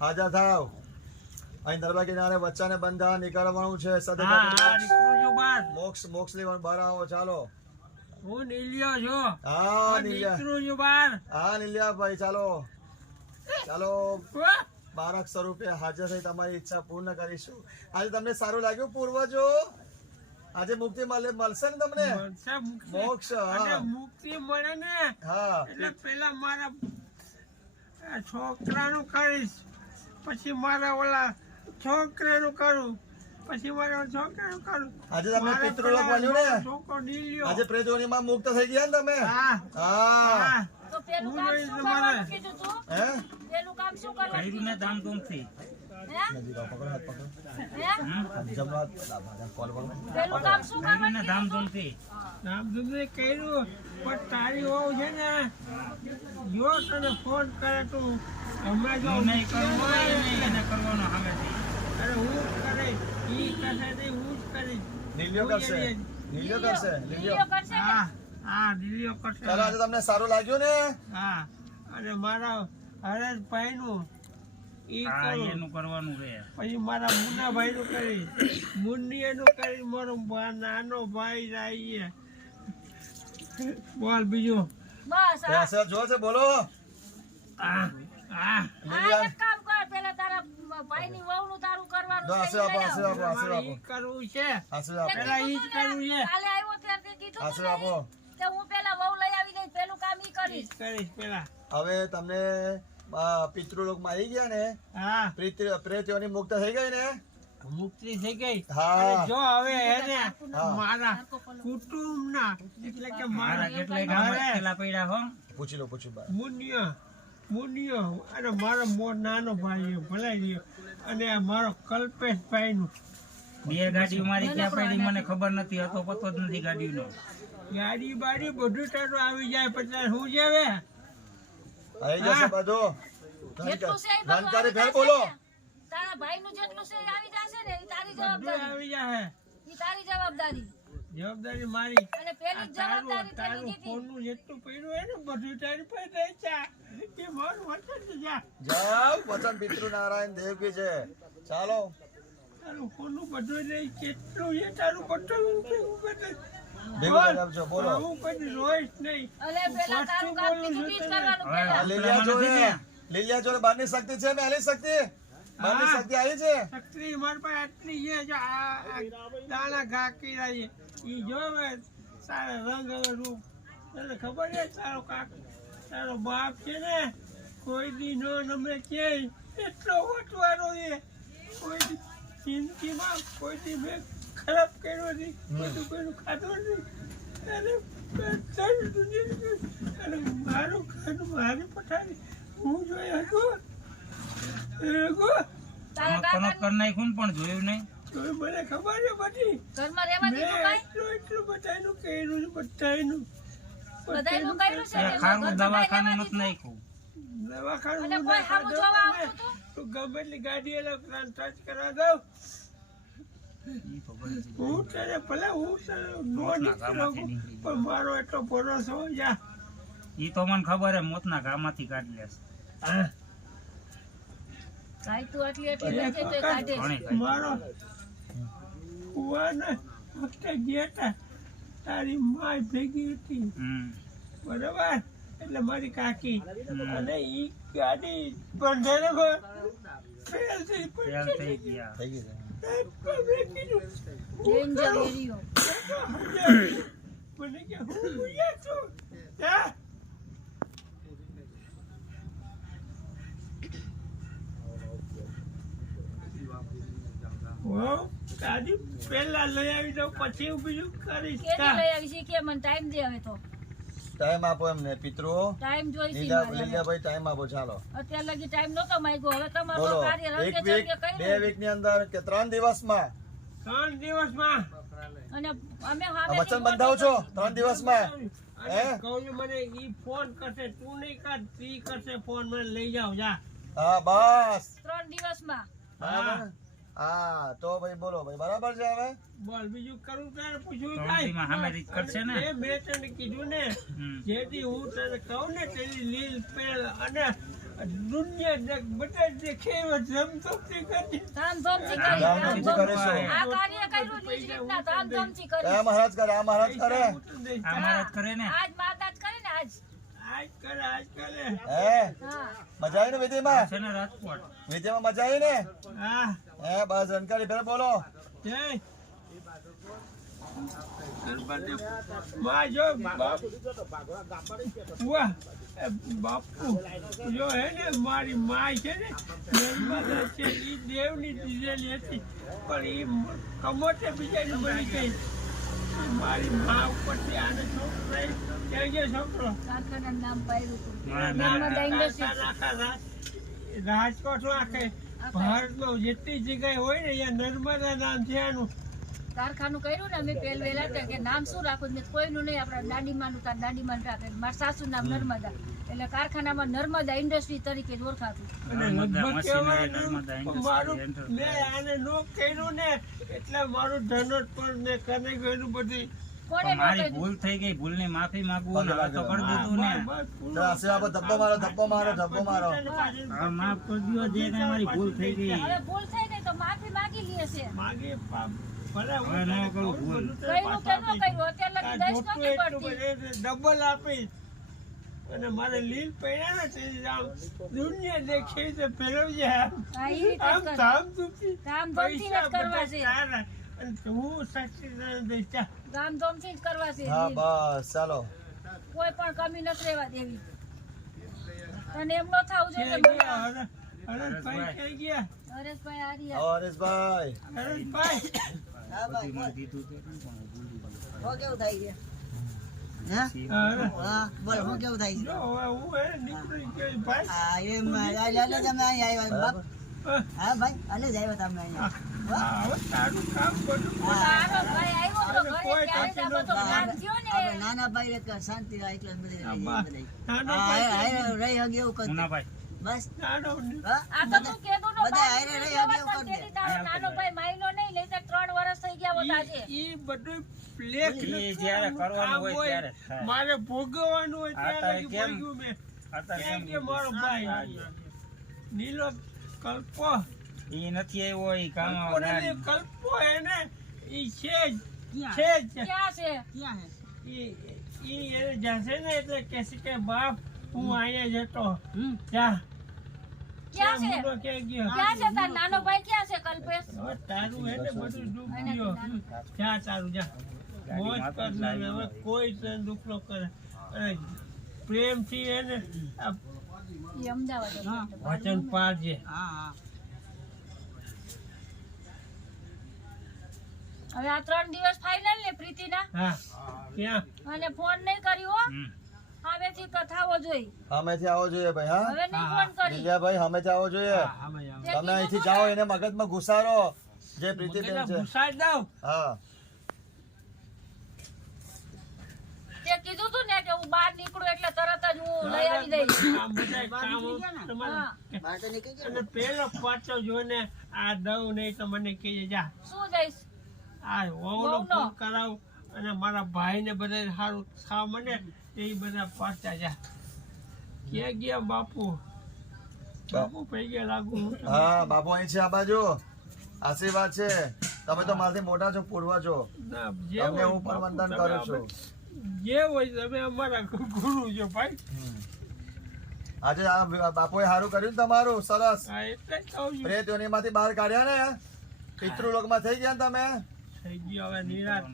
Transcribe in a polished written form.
હાજર થાવ. અહીં દરબાર કિનારે બચ્ચાને બંધા નીકળવાનું છે. મોક્ષ લેવાનું બહાર આવો. ચાલો. હું નીલિયો છું. હા નીલિયા. નીકળું છું બહાર. હા નીલિયા ભાઈ ચાલો. ચાલો 12 સ્વરૂપે હાજર થઈ તમારી ઈચ્છા પૂર્ણ કરીશું. આજે તમને સારું લાગ્યું પૂર્વજો? આજે મુક્તિ મળશે ને તમને? મોક્ષ. મુક્તિ મળે ને હા એટલે પેલા મારા છોકરાનું કરીશ, પછી મારા ઓલા છોકરાનું કરું, પછી મારા છોકરાનું કરું. આજે તમને પિતૃલોક મળ્યું ને? છોકરો નીલિયો. આજે પ્રેતોની માં મુક્ત થઈ ગયા ને તમે? હા હા. તો પેલું કામ શું કરવાનું કીધું તું? હે પેલું કામ શું કરવાનું કર્યું ને ધામધૂમથી. હે? નજીક આવો, પકડો હાથ પકડો. હે? જમવા કોલ પકડો. પેલું કામ શું કર્યું કરવાનું ને કીધું? ધામધૂમથી. રામચંદ્રે કર્યું, પણ તારી વહુ છે ને જો તને ફોન કરે તું હમણાં જો હું નહીં કરું હોય નહીં એને કરવાનો સામેથી. અરે હું જ કરે, ઈ કરશે નહીં, હું જ કરીશ. લીલીઓ કરશે. લીલીઓ કરશે. લીલીઓ કરશે કે? હા હા દિલ્હીઓ કરશે. ચાલો આજે તમને સારું લાગ્યું ને? હા અને મારા હરેશભાઈનું ઈ હા કરું, એનું કરવાનું રહે. પછી મારા મુન્નાભાઈનું કરી, મુન્નીએનું કરી, મારો નાનો ભાઈ જાય. બોલ બીજું. બસ આ. પૈસા જો છે બોલો. હા હા આ એક કામ કર, પેલા તારા ભાઈની વહુનું તારું કરવાનું જો છે, આશીર્વાદ ઈ લઈ આપો, આવ. આશીર્વાદ ઈ આપો. કરવું છે. આશીર્વાદ આપો. પેલા ઈ જ કરવું છે. કાલે આવ્યો ત્યારથી કીધું તું આશીર્વાદ ને આપો. કે હું પેલા વહુ લઈ આવી દઈશ, પેલું કામ ઈ ઈ કરીશ. જ કરીશ પેલા. હવે તમને પિતૃલોકમાં આવી ગયા ને? હા પ્રેતીઓની મુક્ત થઈ ગઈ ને? મુક્તિ થઈ ગઈ. હા. અને જો હવે એને હા. મારા કુટુંબના એટલે કે મારા મારા કેટલાય ગામ અટકેલા પડ્યા હો. પૂછી લો પૂછી લો. મુનિયો અને મારો નાનો ભાઈ ભલાઈ ગયો, અને આ મારો કલ્પેશભાઈ નું બે ગાડીઓ મારી ક્યાં પડી મને ખબર નથી, હતો પતો જ નથી ગાડીનો. ગાડી બાડી બધું તારું આવી જાય, પછી હું જેવે આવી જશે બધું. જેટલું છે ઈ બધું જાણકારી આવી ફેર જશે બોલો. ને. તારા ભાઈનું જેટલું છે ઈ આવી જશે ને, ઈ તારી બધું જવાબદારી. આવી જાય. ઈ તારી જવાબદારી. જવાબદારી મારી. અને પેલી જ જવાબદારી તે તારું લીધી. ફોનનું જેટલું પડ્યું હોય ને બધું તારી પાસે છે. એ મારું વચન છે. જા જાઓ વચન પિતૃ નારાયણ દેવ કી છે. ચાલો. તારું ફોનનું બધું લઈ કેટલું છે તારું બધું ભેગું કરી આપજો, બોલો. હું કદી રોઈશ નહીં. અલે પેલા તારું કામ કીધું ઈ જ કરવાનું હવે પેલા. આ લીલિયા જોડે લીલિયા જોડે બહારની શક્તિ છે, મેલી શક્તિ. બહારની હા. શક્તિ આવી છે. શક્તિ મારી પાસે આટલી છે. જો આ દાણા ઘા કર્યા છે. ઈ જો હવે સારા રંગ હવે રૂપ તને ખબર છે તારો તારો બાપ છે ને કોઈ દી નો નમે કે એટલો વટવાનો છે. કોઈ દી જિંદગીમાં કોઈ દી મેં ખરાબ કર્યો નથી, બધું કોઈનું ખાધું નથી. અને બધાનું દુનિયા અને મારું ખાધું મારી પઠારી હું જોઈ હતું. તારા કનક કાકાને કરી નાખ્યું ને પણ જોયું નહીં. તો મને ખબર છે બધી. ઘરમાં રહેવા મેં દીધું કાંઈ? એટલું બધાનું કર્યું છે, બધાનું. બધાયનું કર્યું છે એ ને, ખારું ઘરમાં દવાખાનું રહેવા નથી દીધું. નાખ્યું. દવાખાનું અને કોઈ સામું જોવા આવતું હતું? તો ગમે એટલી ગાડી એ લોકો ટચ કરવા દઉં. ઈ ખબર નથી. હું તને ભલે હું તને નો નીકળો પણ મારો એટલો ભરોસો જા. ઈ તો મને ખબર હે મોતના ઘામાંથી કાઢી લેશે. કાંઈ તું આટલી આટલી લઈ જાય તોય કાઢે છે. ઘણી મારો કુવાના વખતે ગયા હતા તારી માય ભેગી હતી બરાબર, એટલે મારી કાકી અને ઈ ગાડી બંધને ફેલ થઈ ફેલ થઈ ગયા. થઈ ગઈ છે. ડેન્જર એરિયો. મને કે હું ભૂલ્યા છું. જા. ગાડી પેલા લઈ આવી દઉં પછી હું બીજું કરીશ. કેદી લઈ આવી છે કે મને ટાઈમ દે હવે તો. ટાઈમ આપો એમને પિતૃઓ. ટાઈમ જોઈશે મારે હવે. લીલિયાભાઈ ટાઈમ આપો. ચાલો અત્યાર લગી ટાઈમ નતો માંગ્યો, હવે તમારું બોલો. કાર્ય એક રંગે વીક ચંગે 2 કર્યું. વીક ની અંદર કે 3 દિવસમાં 3 દિવસમાં અને અમે આ સામેથી વચન બંધાવો છો? 3 દિવસમાં અને કહું છું મને ઈ ફોન કરશે, તું નહીં કર, ઈ કરશે ફોન, મને લઈ જાવ જા. હા બસ 3 દિવસમાં. બરાબર. હા તો ભાઈ બોલો ભાઈ, બરાબર છે હવે? બોલ બીજું કરું તારે પૂછવું ત્રણદીમાં સામેથી જ કરશે ને. મેં તને કીધું ને હમ. જેથી હું તને કહું ને તેની લીલ પેલ અને દુનિયા બધા દેખે એવા ધમધમથી કરજે. ધામધૂમથી કરી, ધામધૂમથી ધામધૂમથી. કરીશું. આ કાર્ય કર્યું નિજ રીતના ધામધૂમથી આ કર્યું. મહારાજ કરે આ મહારાજ કરે આ મહારાજ કરે ને આજ માતા જ કરે ને આજ. આજ કરે. હે હા. મજા આવી ને વિધિમાં છે ને રાજકોટ વિધિમાં મજા આવી ને હા, હે બસ રણકારી પેલા બોલો જય. ગણપતિ માં જો બાપ વાહ, એ બાપુ જો હે ને મારી માય છે ને નર્મદા છે ઈ દેવની દીધેલી હતી પણ ઈ કમોતે બિચારી મરી ગઈ. મારી મા ઉપરથી આને છોકરો રહી ક્યાં ગયો છોકરો? કારખાનાનું નામ પાડ્યું હતું. મારા નર્મદા ઇન્ડસ્ટ્રી. રાજકોટ આખે ભારતમાં જેટલી જગ્યાએ હોય ને અહીંયા નર્મદા નામ છે આનું. કારખાનું કર્યું ને અમે પહેલા હતા કે નામ શું રાખવું મેં કોઈનું નહીં આપણા દાદીમાનું તાર દાદીમાનું રાખે મારા સાસુ નામ નર્મદા એટલે કારખાનામાં નર્મદા ઇન્ડસ્ટ્રી તરીકે જ ઓળખાતું. અને નર્મદા લગભગ મશીનરી, કહેવાય ને, નર્મદા ઇન્ડસ્ટ્રી, મારું એન્ટરપ્રાઇઝ. મેં આને નો કર્યું ને એટલે મારું ધનોટ પણ ને કને ગયેલું બધી કોણે મારી નોકરી? ભૂલ થઈ ગઈ ભૂલની માફી માંગુ ને હવે તો કરી દીધું ને ચલો આશીર્વાદ ધબ્બો મારો ધબ્બો મારો ધબ્બો મારો હવે માફ કરી દ્યો જે કઈ મારી ભૂલ થઈ ગઈ હવે ભૂલ થઈ ને તો માફી માંગી લઈએ છે. માગે ભલે હવે ન કરું ભૂલ. કર્યું કે ન કર્યું અત્યારે લગી દસ નથી પડતી. ડબલ આપી અને મારે લીલ પડ્યા ને તે આમ દુનિયા દેખે છે ફેરવજે હા, ઈ રીતે જ આમ કર. ધામધૂમથી ધામધૂમથી જ પૈસા કરવા છે. બધા તારા. અને હું સચ્ચિદાનંદ દઈશ. જા. ધામધૂમથી જ કરવા છે. હા બસ ચાલો કોઈ પણ કમી નથી રહેવા દેવી. તને એમ ન થવું જોઈએ ક્યાં કે ગયા? હરેશભાઈ ક્યાં ગયા? હરેશભાઈ આર્યા. હરેશભાઈ હરેશભાઈ બધી મને દીધું તે પણ હું ભૂલી ગયો. હરે. બોલ હું કેવું થાય જો હવે હું હે નીકળી ગયો ભાઈ. હા એમ એટલે તમે અહીં આવ્યા બાપ હા, હા ભાઈ એટલે જ આવ્યા તમે અહીંયા હવે તારું કામ બધું તારો ભાઈ આવ્યો તો ઘરે કોઈ ત્યારે જ આ બધો પ્લાન થયો ને. આપણે નાના ભાઈ એક શાંતિ રહે એટલે બધી આ રહી બા- બધી. નાનો હા ભાઈ હારે રહી હગે એવું કરતું મુનાભાઈ બસ નાનો હા આ તો તું કીધું નો બધા બાપ હારે રહી કહેવાત હગે એવું પણ કરી દે તેથી તારો નાનો ભાઈ માયલો નહીં નહીં તો 3 વર્ષ થઈ ગયા હોત આજે. ઈ બધું પ્લેટ ઈ જ્યારે કરવાનું હોય ત્યારે થાય. મારે ભોગવવાનું હોય આ ત્યારે તારે જ કેમ? ભોગવ્યું મેં. અત્યારે કેમ કેમ કે મારો ભાઈ નીલો કલ્પો ઈ નથી આવ્યો ઈ કામ કલ્પોને કલ્પો એને ઈ છે જ ક્યાં છે? ઈ એને જશે ને એટલે કહેશે કે બાપ હું અહીંયા જતો જા ક્યાં છે? મુનો ક્યાં ગયો ક્યાં છે તાર નાનો ભાઈ ક્યાં છે કલ્પેશ? હવે તારું એને બધું દુઃખ એને ગયો નાનું. જા તારું જા મોજ કર ને હવે કોઈ તને દુઃખ ન કરે અને પ્રેમથી એને આ ઈ અમદાવાદ હતો. વચન પાડજે હા હા હવે આ 3 દિવસ ફાઇનલ ને પ્રીતિના હા ક્યાં અને ફોન નહીં કર્યો હો. હમ. હવેથી તો થાવો જોઈએ. સામેથી આવો જોઈએ ભાઈ હા હવે નહીં ફોન કરી. દિલ્યાભાઈ સામેથી આવો જોઈએ હા, આમાં આમ. તે તમે અહીંથી કીધું જાઓ ને, એને મગજમાં ઘુસારો જે પ્રીતિબેન એટલે છે ભૂસાઈ દઉં હા તે કીધું તું ને કે હું બહાર નીકળું એટલે તરત જ હું લઈ આવી દઈશ. આમ બધાય કામ તમારે હા. બહાર તો નીકળી ગયા અને પેલો પાછો જોઈને આ દઉં નહીં તો મને કહેજે જા શું જઈશ? આ વહુનો વહુનો. ફોન કરાવ અને મારા ભાઈને બધા સારું ખાવા મને એ બધા પાછા જા ક્યાં ગયા બાપુ બાપુ પૈ ગયા લાગુ હું તો. હા બાપુ અહીં છે આ બાજુ આશીર્વાદ છે તમે તો મારાથી મોટા છો પૂર્વા છો ના, જે તમને હોય હું પણ બાપુ, વંદન તમે કરું છું જે હોય તમે અમારા ગુરુ છો ભાઈ આજે આ બાપુએ સારું કર્યું ને તમારું સરસ હા એટલે જ કહું છું પ્રેત યોનીમાંથી બહાર કાઢ્યા ને પિતૃલોકમાં થઈ ગયા ને તમે થઈ ગયો હવે નિરાશ